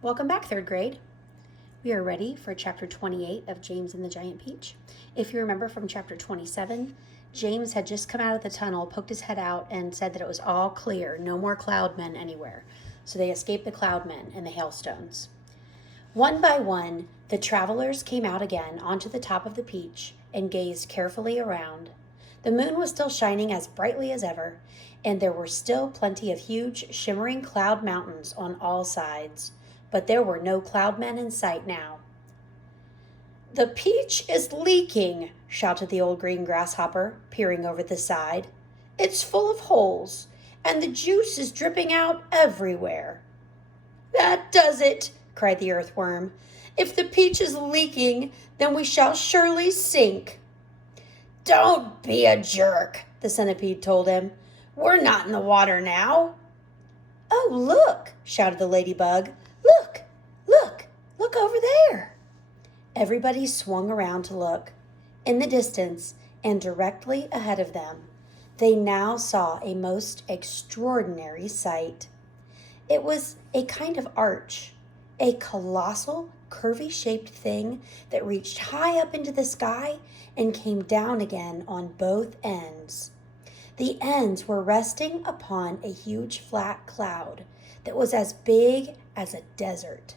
Welcome back, third grade. We are ready for chapter 28 of James and the Giant Peach. If you remember from chapter 27, James had just come out of the tunnel, poked his head out, and said that it was all clear, no more cloudmen anywhere. So they escaped the cloudmen and the hailstones. One by one, the travelers came out again onto the top of the peach and gazed carefully around. The moon was still shining as brightly as ever, and there were still plenty of huge, shimmering cloud mountains on all sides. But there were no cloudmen in sight now. "The peach is leaking," shouted the old green grasshopper, peering over the side. "It's full of holes, and the juice is dripping out everywhere." "That does it," cried the earthworm. "If the peach is leaking, then we shall surely sink." "Don't be a jerk," the centipede told him. "We're not in the water now." "Oh, look," shouted the ladybug. "Look, look, look over there." Everybody swung around to look. In the distance, and directly ahead of them, they now saw a most extraordinary sight. It was a kind of arch, a colossal, curvy-shaped thing that reached high up into the sky and came down again on both ends. The ends were resting upon a huge flat cloud that was as big as a desert.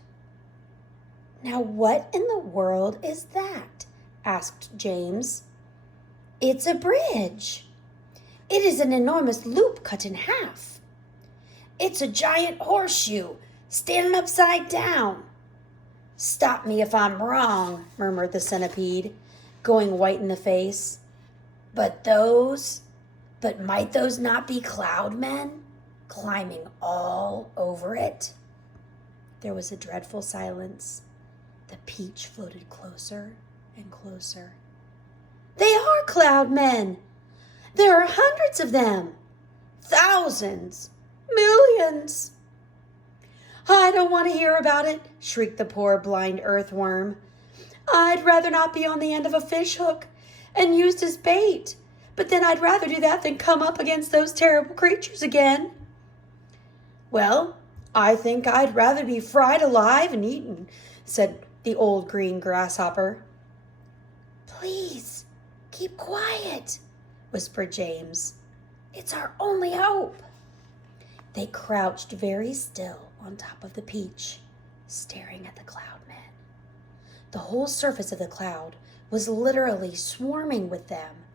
"Now what in the world is that?" asked James. "It's a bridge. It is an enormous loop cut in half." "It's a giant horseshoe standing upside down." "Stop me if I'm wrong," murmured the centipede, going white in the face. But might those not be cloudmen climbing all over it?" There was a dreadful silence. The peach floated closer and closer. "They are cloudmen! There are hundreds of them! Thousands! Millions!" "I don't want to hear about it," shrieked the poor blind earthworm. "I'd rather not be on the end of a fish hook and used as bait. But then I'd rather do that than come up against those terrible creatures again." "Well, I think I'd rather be fried alive and eaten," said the old green grasshopper. "Please, keep quiet," whispered James. "It's our only hope." They crouched very still on top of the peach, staring at the cloudmen. The whole surface of the cloud was literally swarming with them.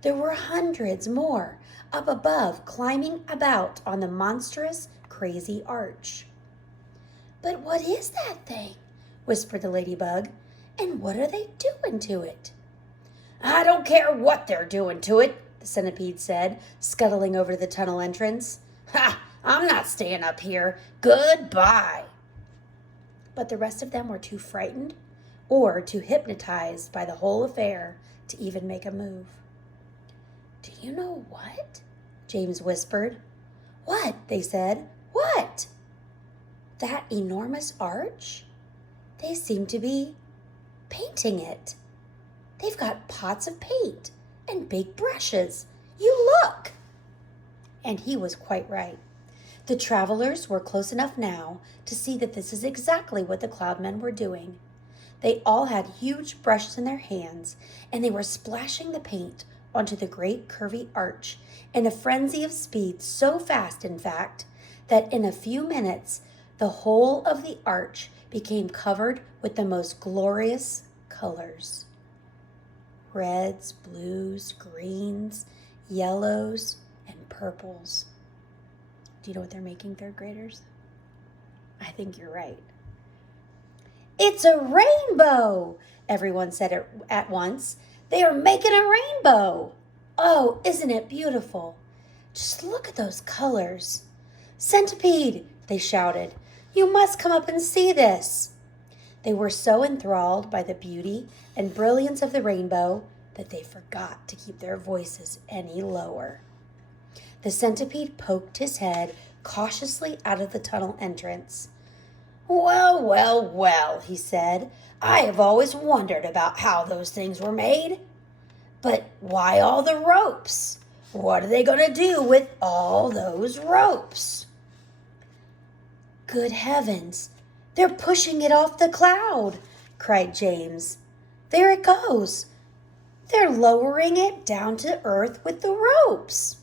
There were hundreds more up above, climbing about on the monstrous, crazy arch. "But what is that thing?" whispered the ladybug. "And what are they doing to it?" "I don't care what they're doing to it," the centipede said, scuttling over to the tunnel entrance. "Ha! I'm not staying up here. Goodbye." But the rest of them were too frightened or too hypnotized by the whole affair to even make a move. "Do you know what?" James whispered. "What?" they said. "What?" "That enormous arch? They seem to be painting it. They've got pots of paint and big brushes. You look!" And he was quite right. The travelers were close enough now to see that this is exactly what the cloudmen were doing. They all had huge brushes in their hands, and they were splashing the paint onto the great curvy arch in a frenzy of speed, so fast, in fact, that in a few minutes the whole of the arch became covered with the most glorious colors. Reds, blues, greens, yellows, and purples. Do you know what they're making, third graders? I think you're right. "It's a rainbow!" everyone said it at once. "They are making a rainbow! Oh, isn't it beautiful? Just look at those colors. Centipede," they shouted, "you must come up and see this." They were so enthralled by the beauty and brilliance of the rainbow that they forgot to keep their voices any lower. The centipede poked his head cautiously out of the tunnel entrance. "Well, well, well," he said. "I have always wondered about how those things were made. But why all the ropes? What are they going to do with all those ropes?" "Good heavens, They're pushing it off the cloud, cried James. There it goes. They're lowering it down to earth with the ropes.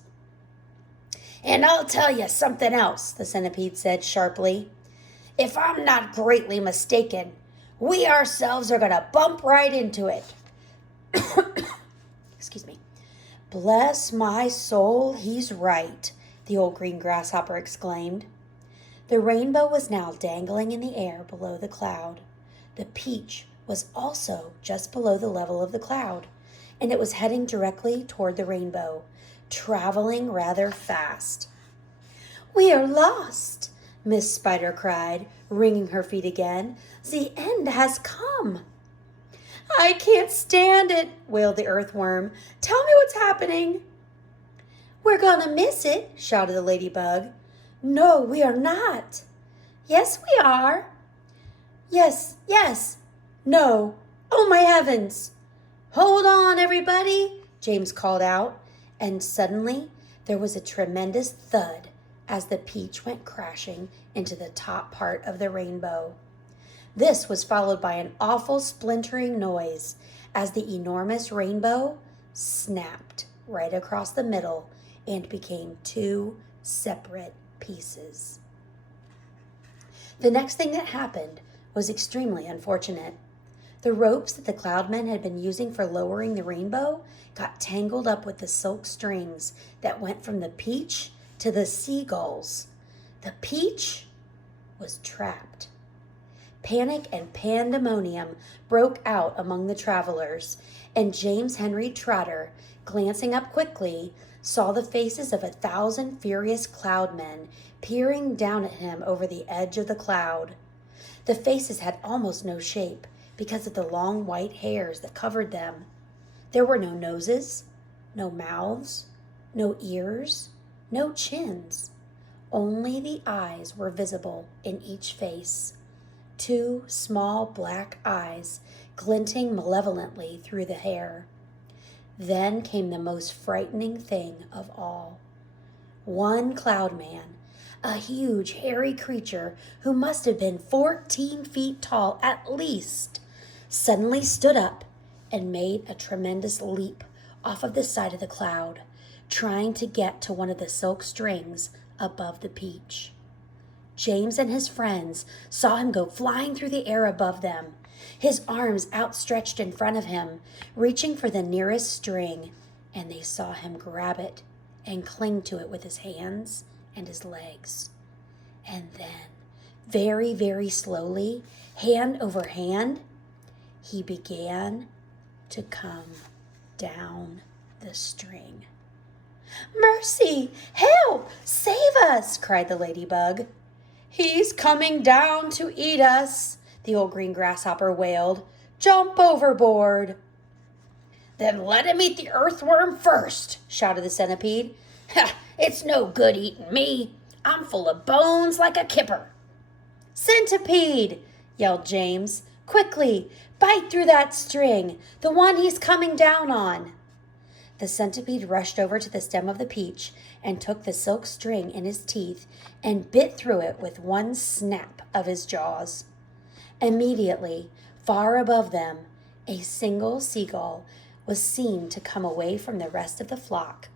And I'll tell you something else, the centipede said sharply. If I'm not greatly mistaken, we ourselves are going to bump right into it. Excuse me. Bless my soul, he's right, the old green grasshopper exclaimed. The rainbow was now dangling in the air below the cloud. The peach was also just below the level of the cloud, and it was heading directly toward the rainbow, traveling rather fast. We are lost, Miss Spider cried, wringing her feet again. The end has come. I can't stand it, wailed the earthworm. Tell me what's happening. We're going to miss it, shouted the ladybug. No, we are not. Yes, we are. Yes, yes. No. Oh, my heavens. Hold on, everybody, James called out, and suddenly there was a tremendous thud as the peach went crashing into the top part of the rainbow. This was followed by an awful splintering noise as the enormous rainbow snapped right across the middle and became two separate pieces. The next thing that happened was extremely unfortunate. The ropes that the Cloudmen had been using for lowering the rainbow got tangled up with the silk strings that went from the peach to the seagulls. The peach was trapped. Panic and pandemonium broke out among the travelers, and James Henry Trotter, glancing up quickly, saw the faces of 1,000 furious cloudmen peering down at him over the edge of the cloud. The faces had almost no shape because of the long white hairs that covered them. There were no noses, no mouths, no ears, no chins. Only the eyes were visible in each face. Two small black eyes glinting malevolently through the hair. Then came the most frightening thing of all. One cloudman, a huge hairy creature who must have been 14 feet tall at least, suddenly stood up and made a tremendous leap off of the side of the cloud, trying to get to one of the silk strings above the peach. James and his friends saw him go flying through the air above them, his arms outstretched in front of him, reaching for the nearest string, and they saw him grab it and cling to it with his hands and his legs. And then, very, very slowly, hand over hand, he began to come down the string. Mercy! Help! Save us! Cried the ladybug. He's coming down to eat us, the old green grasshopper wailed. Jump overboard. Then let him eat the earthworm first, shouted the centipede. Ha! It's no good eating me. I'm full of bones like a kipper. Centipede, yelled James. Quickly, bite through that string, the one he's coming down on. The centipede rushed over to the stem of the peach and took the silk string in his teeth and bit through it with one snap of his jaws. Immediately, far above them, a single seagull was seen to come away from the rest of the flock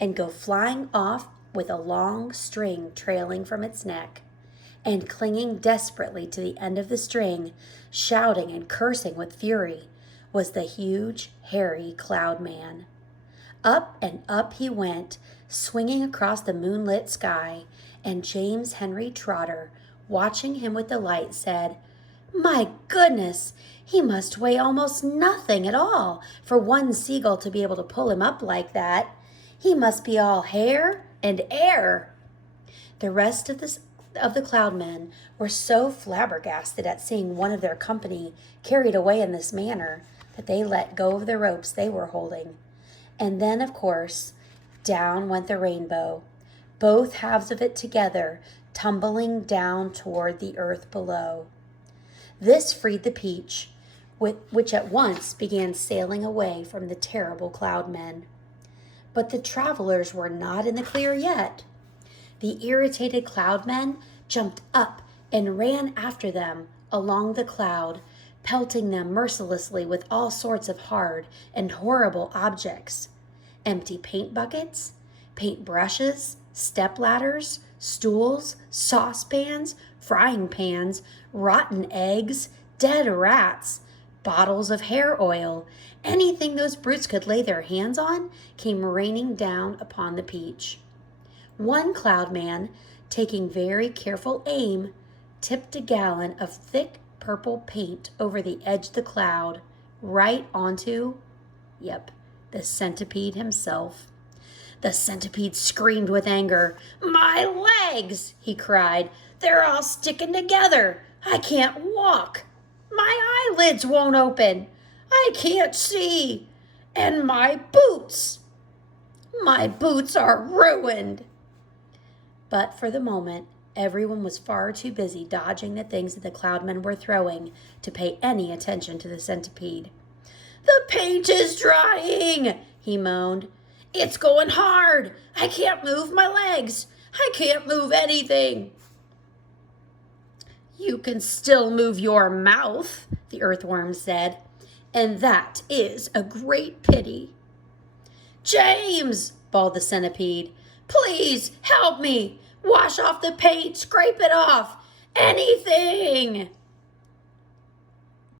and go flying off with a long string trailing from its neck, and clinging desperately to the end of the string, shouting and cursing with fury, was the huge, hairy Cloudman. Up and up he went, swinging across the moonlit sky, and James Henry Trotter, watching him with delight, said, My goodness, he must weigh almost nothing at all for one seagull to be able to pull him up like that. He must be all hair and air. The rest of the Cloudmen were so flabbergasted at seeing one of their company carried away in this manner that they let go of the ropes they were holding. And then, of course, down went the rainbow, both halves of it together, tumbling down toward the earth below. This freed the peach, which at once began sailing away from the terrible Cloudmen. But the travelers were not in the clear yet. The irritated Cloudmen jumped up and ran after them along the cloud, pelting them mercilessly with all sorts of hard and horrible objects. Empty paint buckets, paint brushes, step ladders, stools, saucepans, frying pans, rotten eggs, dead rats, bottles of hair oil, anything those brutes could lay their hands on came raining down upon the peach. One cloudman, taking very careful aim, tipped a gallon of thick purple paint over the edge of the cloud, right onto, the centipede himself. The centipede screamed with anger. "My legs!" he cried. "They're all sticking together. I can't walk. My eyelids won't open. I can't see. And my boots! My boots are ruined." But for the moment, everyone was far too busy dodging the things that the cloudmen were throwing to pay any attention to the centipede. "The paint is drying," he moaned. "It's going hard. I can't move my legs. I can't move anything." "You can still move your mouth," the earthworm said, "and that is a great pity." "James," bawled the centipede, "please help me. Wash off the paint, scrape it off, anything."